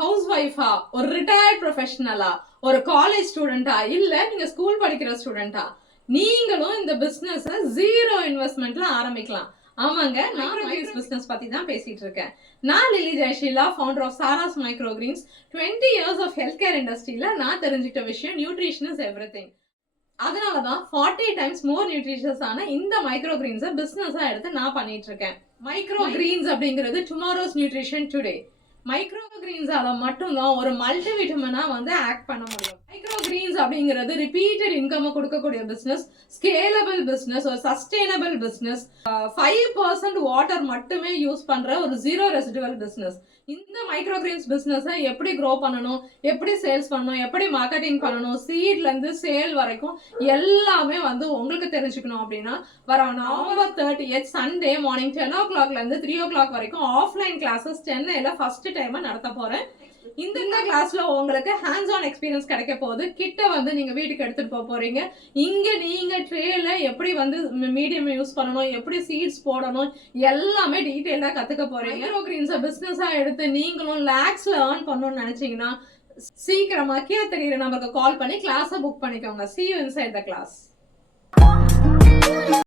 House ஒய்ஃபா, ஒரு retired ப்ரொஃபஷனலா, ஒரு காலேஜ் ஸ்டூடெண்டா, இல்ல நீங்க ஸ்கூல் படிக்கிற ஸ்டூடெண்டா, நீங்களும் இந்த பிசினஸ் ஜீரோ இன்வெஸ்ட்மெண்ட்ல ஆரம்பிக்கலாம். ஆமாங்க, நான் மைக்ரோ பிசினஸ் பத்தி தான் பேசிட்டு இருக்கேன். நான் Lily Jayasheela, founder of Sara's micro greens. 20 years of health care இண்டஸ்ட்ரியில நான் தெரிஞ்சுக்கிட்ட விஷயம் நியூட்ரிஷன் இஸ் எவ்ரிதிங். அதனாலதான் 40 டைம்ஸ் மோர் நியூட்ரிஷியஸ் ஆன இந்த மைக்ரோ கிரீன்ஸை பிசினஸா எடுத்து நான் பண்ணிட்டு இருக்கேன். மைக்ரோ கிரீன்ஸ் அப்படிங்கிறது டுமாரோஸ் நியூட்ரிஷன் டுடே. மைக்ரோ கிரீன்ஸால மட்டும்தான் ஒரு மல்டி விட்டமினா வந்து ஆக்ட் பண்ண முடியும். மைக்ரோ கிரீன்ஸ் அப்படிங்கிறது ரிப்பீட்டட் இன்கம் கொடுக்கக்கூடிய பிசினஸ், ஸ்கேலபிள் பிசினஸ், ஒரு சஸ்டைனபிள் பிசினஸ், 5% வாட்டர் மட்டுமே யூஸ் பண்ற ஒரு ஜீரோ ரெசிடுவல் பிசினஸ். இந்த மைக்ரோ கிரீன்ஸ் பிசினஸ் எப்படி க்ரோ பண்ணணும், எப்படி சேல்ஸ் பண்ணணும், எப்படி மார்க்கெட்டிங் பண்ணணும், சீட்ல இருந்து சேல் வரைக்கும் எல்லாமே வந்து உங்களுக்கு தெரிஞ்சுக்கணும் அப்படின்னா வர நவம்பர் 30th சண்டே மார்னிங் 10 o'clockல இருந்து 3 o'clock வரைக்கும் ஆஃப்லைன் கிளாஸஸ் சென்னையில ஃபர்ஸ்ட் டைமா நடத்த போறேன். இந்த கிளாஸ்ல உங்களுக்கு ஹேண்ட்ஸ் ஆன் எக்ஸ்பீரியன்ஸ் கிடைக்க போகுது. கிட்ட வந்து நீங்க வீட்டுக்கு எடுத்துட்டு போறீங்க. இங்க நீங்க ட்ரேல எப்படி வந்து மீடியம் யூஸ் பண்ணணும், எப்படி சீட்ஸ் போடணும், எல்லாமே டீடைலா கத்துக்க போறீங்க. மைக்ரோ கிரீன்ஸை பிசினஸா எடுத்து நீங்களும் லேக்ஸ்ல ஏர்ன் பண்ணணும்னு நினைச்சீங்கன்னா சீக்கிரமா கீழே தெரியுற நம்பருக்கு கால் பண்ணி கிளாஸை புக் பண்ணிக்கோங்க. See you inside the class.